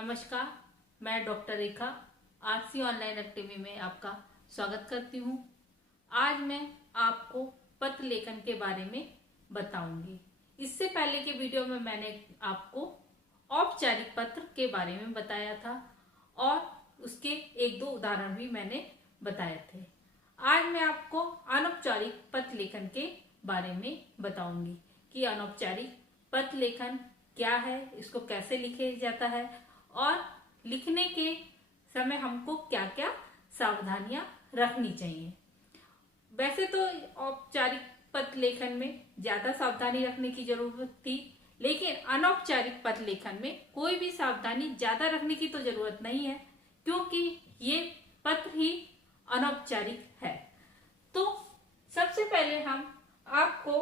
नमस्कार, मैं डॉक्टर रेखा RC online academy में आपका स्वागत करती हूँ। आज मैं आपको पत्र लेखन के बारे में बताऊंगी। इससे पहले के वीडियो में मैंने आपको औपचारिक पत्र के बारे में बताया था और उसके एक दो उदाहरण भी मैंने बताए थे। आज मैं आपको अनौपचारिक पत्र लेखन के बारे में बताऊंगी कि अनौपचारिक पत्र लेखन क्या है, इसको कैसे लिखे जाता है और लिखने के समय हमको क्या क्या सावधानियां रखनी चाहिए। वैसे तो औपचारिक पत्र लेखन में ज्यादा सावधानी रखने की जरूरत थी, लेकिन अनौपचारिक पत्र लेखन में कोई भी सावधानी ज्यादा रखने की तो जरूरत नहीं है, क्योंकि ये पत्र ही अनौपचारिक है। तो सबसे पहले हम आपको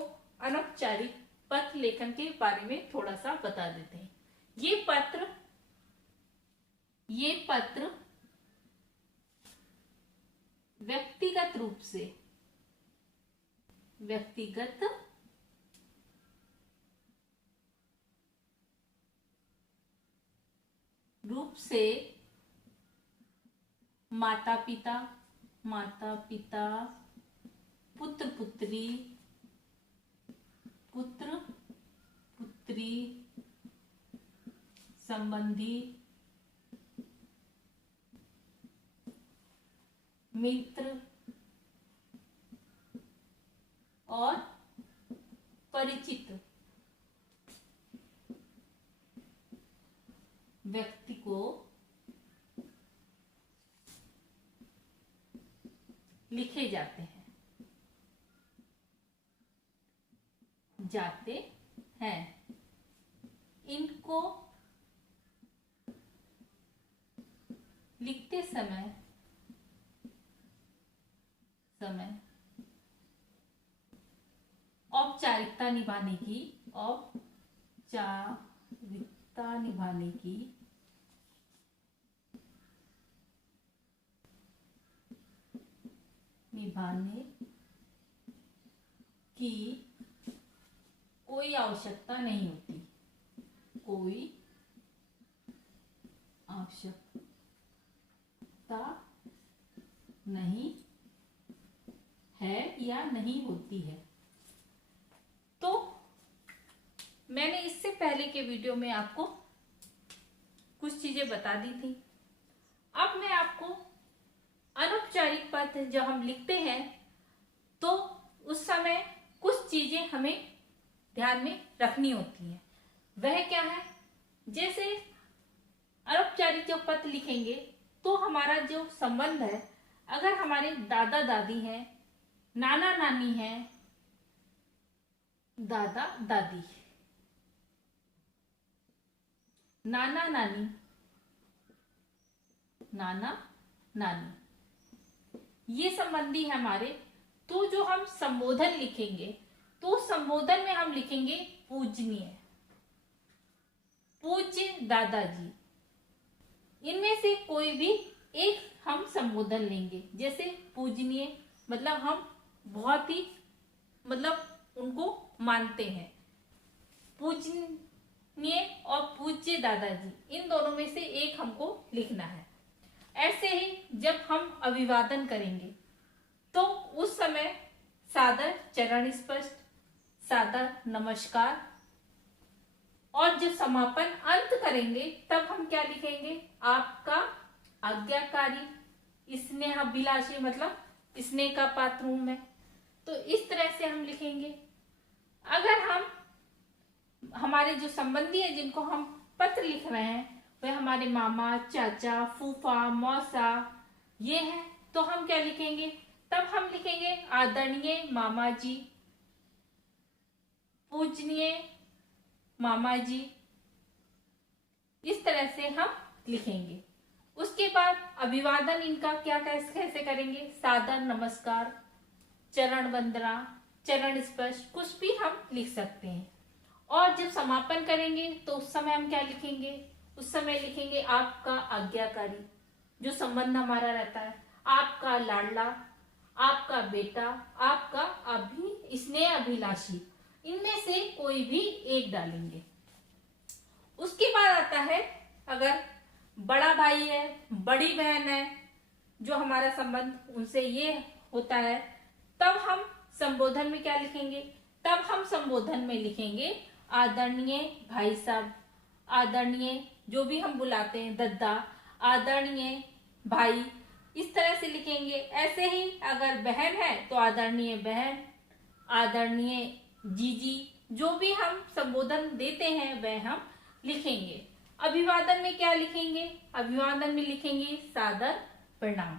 अनौपचारिक पत्र लेखन के बारे में थोड़ा सा बता देते हैं। ये पत्र व्यक्तिगत रूप से माता पिता पुत्र पुत्री संबंधी मित्र और परिचित व्यक्ति को लिखे जाते हैं। इनको लिखते समय औपचारिकता निभाने की कोई आवश्यकता नहीं होती। नहीं है या नहीं होती है। तो मैंने इससे पहले के वीडियो में आपको कुछ चीजें बता दी थी। अब मैं आपको अनौपचारिक पत्र जब हम लिखते हैं तो उस समय कुछ चीजें हमें ध्यान में रखनी होती हैं। वह क्या है? जैसे अनौपचारिक जब पत्र लिखेंगे तो हमारा जो संबंध है, अगर हमारे दादा दादी हैं, नाना नानी हैं, दादा दादी, नाना नानी, ये संबंधी है हमारे, तो जो हम संबोधन लिखेंगे तो संबोधन में हम लिखेंगे पूज्य दादाजी। इनमें से कोई भी एक हम संबोधन लेंगे। जैसे पूजनीय मतलब हम बहुत ही उनको मानते हैं। पूजनीय और पूज्य दादाजी, इन दोनों में से एक हमको लिखना है। ऐसे ही जब हम अभिवादन करेंगे तो उस समय सादर चरण स्पर्श, सादर नमस्कार, और जब समापन अंत करेंगे तब हम क्या लिखेंगे? आपका आज्ञाकारी, स्नेहाभिलाषी मतलब स्नेह का पात्र हूं मैं। तो इस तरह से हम लिखेंगे। अगर हम हमारे जो संबंधी है जिनको हम पत्र लिख रहे हैं वह हमारे मामा, चाचा, फूफा, मौसा ये हैं, तो हम क्या लिखेंगे? तब हम लिखेंगे आदरणीय मामा जी, पूजनीय मामा जी। इस तरह से हम लिखेंगे। उसके बाद अभिवादन इनका क्या कैसे करेंगे? सादर नमस्कार, चरण वंदना, चरण स्पर्श, कुछ भी हम लिख सकते हैं। और जब समापन करेंगे तो उस समय हम क्या लिखेंगे? उस समय लिखेंगे आपका आज्ञाकारी, जो संबंध हमारा रहता है, आपका लाडला, आपका बेटा, आपका स्नेह अभिलाषी। इनमें से कोई भी एक डालेंगे। उसके बाद आता है, अगर बड़ा भाई है, बड़ी बहन है, जो हमारा संबंध उनसे ये होता है, तब हम संबोधन में क्या लिखेंगे? तब हम संबोधन में लिखेंगे आदरणीय भाई साहब, आदरणीय जो भी हम बुलाते हैं दद्दा, आदरणीय भाई, इस तरह से लिखेंगे। ऐसे ही अगर बहन है तो आदरणीय बहन, आदरणीय जीजी, जो भी हम संबोधन देते हैं वह हम लिखेंगे। अभिवादन में क्या लिखेंगे? अभिवादन में लिखेंगे सादर प्रणाम।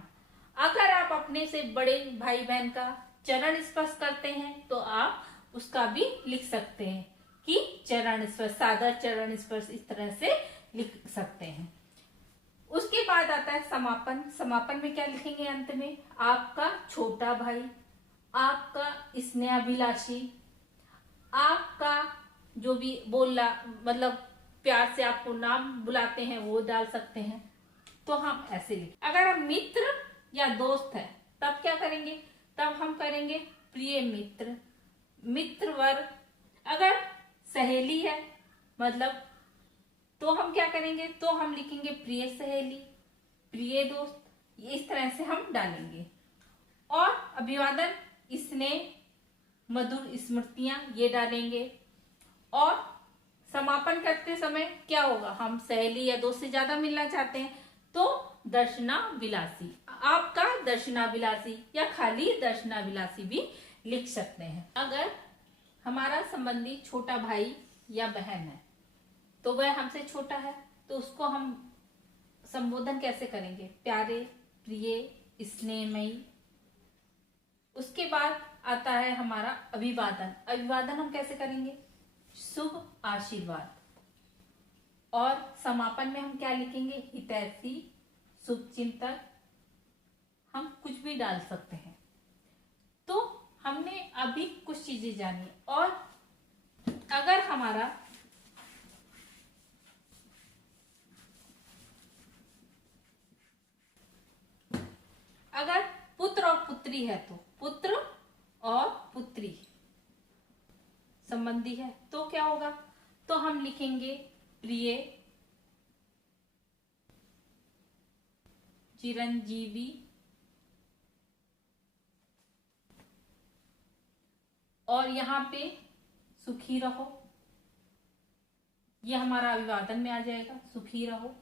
अगर आप अपने से बड़े भाई बहन का चरण स्पर्श करते हैं तो आप उसका भी लिख सकते हैं कि चरण स्पर्श, सादर चरण स्पर्श, इस तरह से लिख सकते हैं। उसके बाद आता है समापन। समापन में क्या लिखेंगे? अंत में आपका छोटा भाई, आपका स्नेहाभिलाषी, आपका जो भी बोलना मतलब प्यार से आपको नाम बुलाते हैं वो डाल सकते हैं। तो हम ऐसे लिखें। अगर हम मित्र या दोस्त है तब क्या करेंगे? तब हम करेंगे प्रिय मित्र, मित्रवर। अगर सहेली है मतलब तो हम क्या करेंगे? तो हम लिखेंगे प्रिय सहेली, प्रिय दोस्त, इस तरह से हम डालेंगे। और अभिवादन, स्नेह, मधुर स्मृतियां, ये डालेंगे। और समापन करते समय क्या होगा? हम सहेली या दोस्त से ज्यादा मिलना चाहते हैं तो दर्शनाभिलाषी, आपका दर्शनाभिलाषी या खाली दर्शनाभिलाषी भी लिख सकते हैं। अगर हमारा संबंधी छोटा भाई या बहन है तो वह हमसे छोटा है तो उसको हम संबोधन कैसे करेंगे? प्यारे, प्रिय, स्नेहमयी। उसके बाद आता है हमारा अभिवादन। अभिवादन हम कैसे करेंगे? शुभ आशीर्वाद। और समापन में हम क्या लिखेंगे? हितैषी, शुभचिंतक, हम कुछ भी डाल सकते हैं। तो हमने अभी कुछ चीजें जानी। और अगर हमारा अगर पुत्र और पुत्री है तो पुत्र और पुत्री संबंधी है तो क्या होगा? तो हम लिखेंगे प्रिय, चिरंजीवी, और यहाँ पे सुखी रहो, ये हमारा अभिवादन में आ जाएगा, सुखी रहो।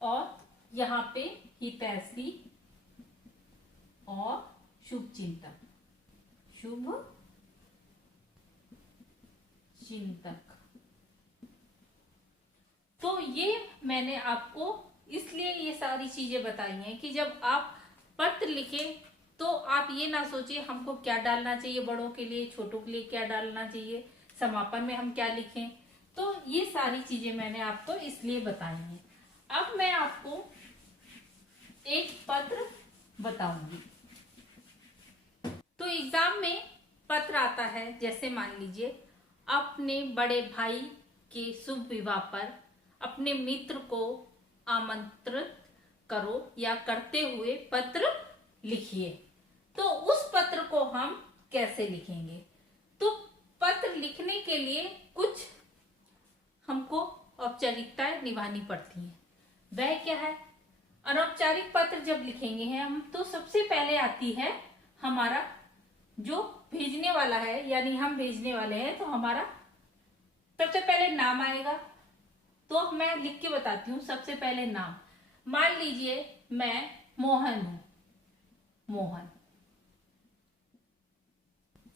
और यहाँ पे हितैषी और शुभ चिंतक, शुभ चिंतक। तो ये मैंने आपको इसलिए ये सारी चीजें बताई हैं कि जब आप पत्र लिखें तो आप ये ना सोचिए हमको क्या डालना चाहिए, बड़ों के लिए, छोटों के लिए क्या डालना चाहिए, समापन में हम क्या लिखें। तो ये सारी चीजें मैंने आपको इसलिए बताई हैं। अब मैं आपको एक पत्र बताऊंगी। तो एग्जाम में पत्र आता है, जैसे मान लीजिए अपने बड़े भाई के शुभ विवाह पर अपने मित्र को आमंत्रित करो या करते हुए पत्र लिखिए। तो उस पत्र को हम कैसे लिखेंगे? तो पत्र लिखने के लिए कुछ हमको औपचारिकताएं निभानी पड़ती हैं। वह क्या है? अनौपचारिक पत्र जब लिखेंगे हम तो सबसे पहले आती है हमारा जो भेजने वाला है, यानी हम भेजने वाले हैं, तो हमारा सबसे पहले नाम आएगा। तो मैं लिख के बताती हूँ। सबसे पहले नाम, मान लीजिए मैं मोहन हूं, मोहन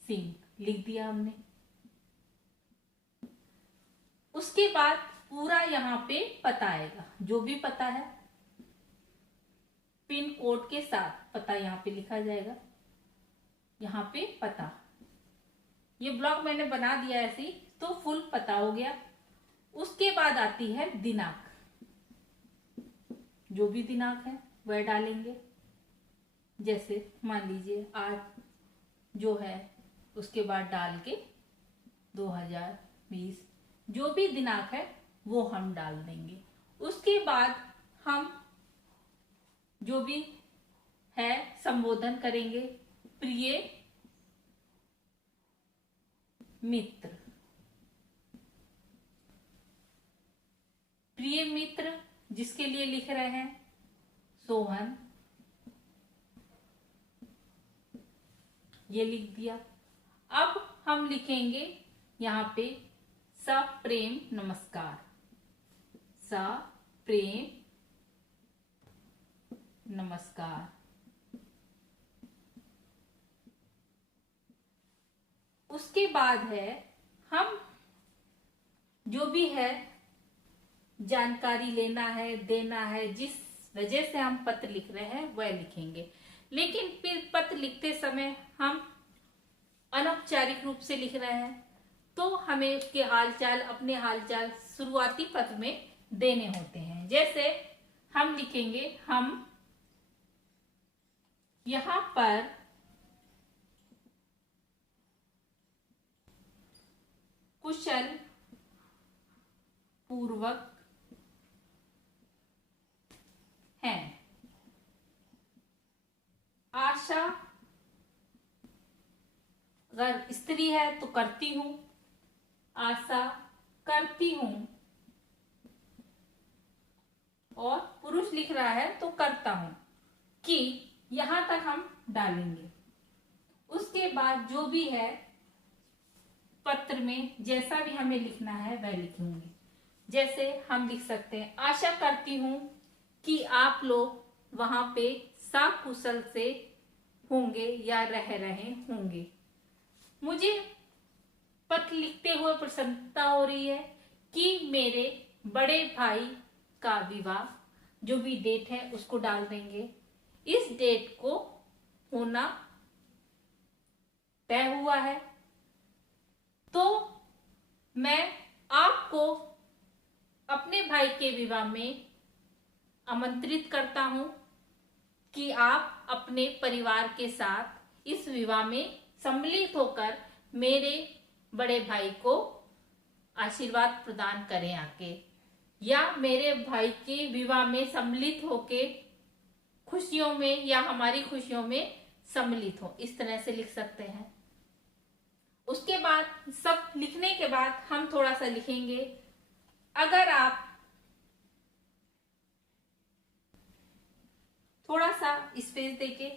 सिंह लिख दिया हमने। उसके बाद पूरा यहाँ पे पता आएगा, जो भी पता है पिन कोड के साथ पता यहाँ पे लिखा जाएगा। यहाँ पे पता, ये ब्लॉग मैंने बना दिया ऐसे ही, तो फुल पता हो गया। उसके बाद आती है दिनांक, जो भी दिनांक है वह डालेंगे। जैसे मान लीजिए आज जो है, उसके बाद डाल के 2020, जो भी दिनांक है वो हम डाल देंगे। उसके बाद हम जो भी है संबोधन करेंगे, प्रिय मित्र, प्रिय प्रिय मित्र जिसके लिए लिख रहे हैं सोहन, ये लिख दिया। अब हम लिखेंगे यहाँ पे सप्रेम नमस्कार, सप्रेम नमस्कार। उसके बाद है हम जो भी है जानकारी लेना है, देना है, जिस वजह से हम पत्र लिख रहे हैं वह लिखेंगे। लेकिन फिर पत्र लिखते समय हम अनौपचारिक रूप से लिख रहे हैं तो हमें उसके हालचाल, अपने हालचाल शुरुआती पत्र में देने होते हैं। जैसे हम लिखेंगे, हम यहां पर कुशल पूर्वक हैं। आशा अगर स्त्री है तो करती हूं, आशा करती हूं, और पुरुष लिख रहा है तो करता हूं, कि यहां तक हम डालेंगे। उसके बाद जो भी है पत्र में जैसा भी हमें लिखना है वह लिखेंगे। जैसे हम लिख सकते हैं, आशा करती हूं कि आप लोग वहां पे सकुशल से होंगे या रह रहे होंगे। मुझे पत्र लिखते हुए प्रसन्नता हो रही है कि मेरे बड़े भाई का विवाह, जो भी डेट है उसको डाल देंगे। इस डेट को होना तय हुआ है, तो मैं आपको अपने भाई के विवाह में आमंत्रित करता हूं कि आप अपने परिवार के साथ इस विवाह में सम्मिलित होकर मेरे बड़े भाई को आशीर्वाद प्रदान करें आके, या मेरे भाई के विवाह में सम्मिलित होके खुशियों में या हमारी खुशियों में सम्मिलित हो। इस तरह से लिख सकते हैं। उसके बाद सब लिखने के बाद हम थोड़ा सा लिखेंगे, अगर आप थोड़ा सा स्पेस देके,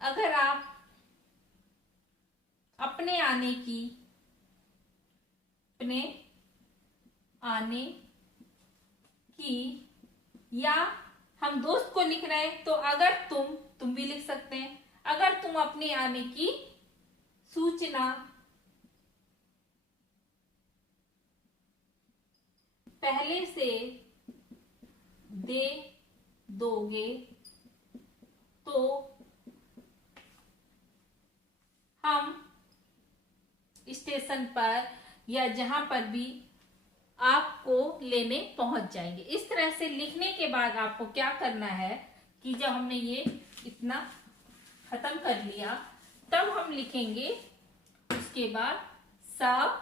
अगर आप अपने आने की या हम दोस्त को लिख रहे हैं तो अगर तुम भी लिख सकते हैं, अगर तुम अपने आने की सूचना पहले से दे दोगे तो हम स्टेशन पर या जहां पर भी आपको लेने पहुंच जाएंगे। इस तरह से लिखने के बाद आपको क्या करना है कि जब हमने ये इतना खत्म कर लिया तब हम लिखेंगे उसके बाद सब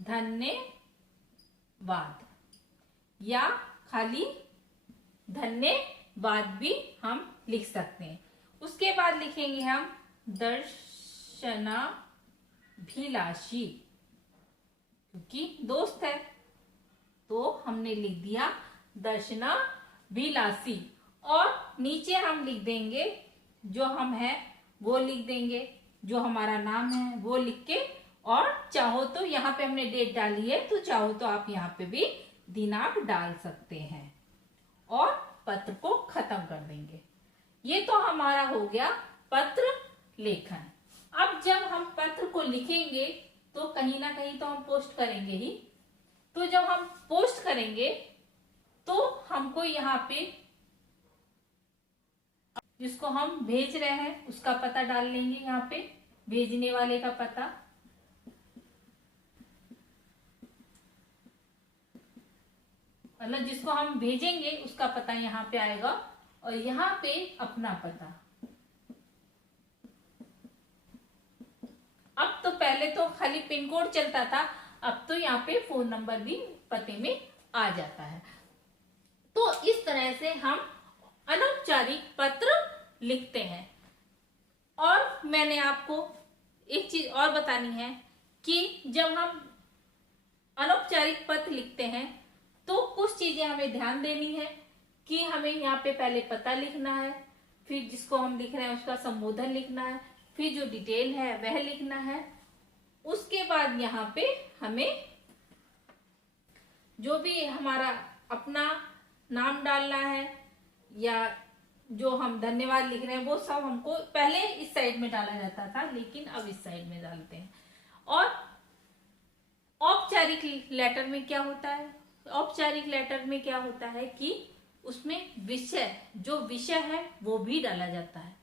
धन्यवाद, या खाली धन्यवाद भी हम लिख सकते हैं। उसके बाद लिखेंगे हम दर्शनाभिलाषी, क्योंकि दोस्त है तो हमने लिख दिया दर्शनाभिलाषी। और नीचे हम लिख देंगे जो हम हैं वो लिख देंगे, जो हमारा नाम है वो लिख के, और चाहो तो यहाँ पे हमने डेट डाली है तो चाहो तो आप यहाँ पे भी दिनांक डाल सकते हैं और पत्र को खत्म कर देंगे। ये तो हमारा हो गया पत्र लेखन। अब जब हम पत्र को लिखेंगे तो कहीं ना कहीं तो हम पोस्ट करेंगे ही, तो जब हम पोस्ट करेंगे तो हमको यहाँ पे जिसको हम भेज रहे हैं उसका पता डाल लेंगे, यहाँ पे भेजने वाले का पता, मतलब जिसको हम भेजेंगे उसका पता यहाँ पे आएगा, और यहाँ पे अपना पता। अब तो पहले तो खाली पिन कोड चलता था, अब तो यहाँ पे फोन नंबर भी पते में आ जाता है। तो इस तरह से हम अनौपचारिक पत्र लिखते हैं। और मैंने आपको एक चीज और बतानी है कि जब हम अनौपचारिक पत्र लिखते हैं तो कुछ चीजें हमें ध्यान देनी है कि हमें यहाँ पे पहले पता लिखना है, फिर जिसको हम लिख रहे हैं उसका संबोधन लिखना है, फिर जो डिटेल है वह लिखना है। उसके बाद यहाँ पे हमें जो भी हमारा अपना नाम डालना है या जो हम धन्यवाद लिख रहे हैं वो सब हमको पहले इस साइड में डाला जाता था, लेकिन अब इस साइड में डालते हैं। और औपचारिक लेटर में क्या होता है, औपचारिक लेटर में क्या होता है कि उसमें विषय, जो विषय है वो भी डाला जाता है।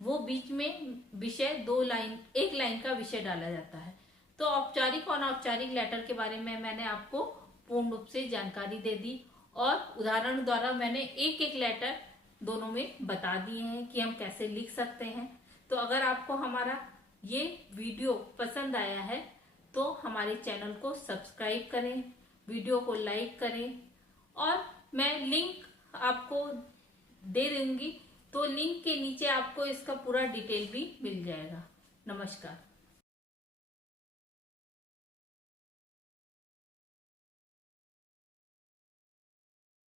वो बीच में विषय 2 लाइन, 1 लाइन का विषय डाला जाता है। तो औपचारिक और अनौपचारिक लेटर के बारे में मैंने आपको पूर्ण रूप से जानकारी दे दी और उदाहरण द्वारा मैंने एक एक लेटर दोनों में बता दिए हैं कि हम कैसे लिख सकते हैं। तो अगर आपको हमारा ये वीडियो पसंद आया है तो हमारे चैनल को सब्सक्राइब करें, वीडियो को लाइक करें और मैं लिंक आपको दे दूंगी, तो लिंक के नीचे आपको इसका पूरा डिटेल भी मिल जाएगा। नमस्कार।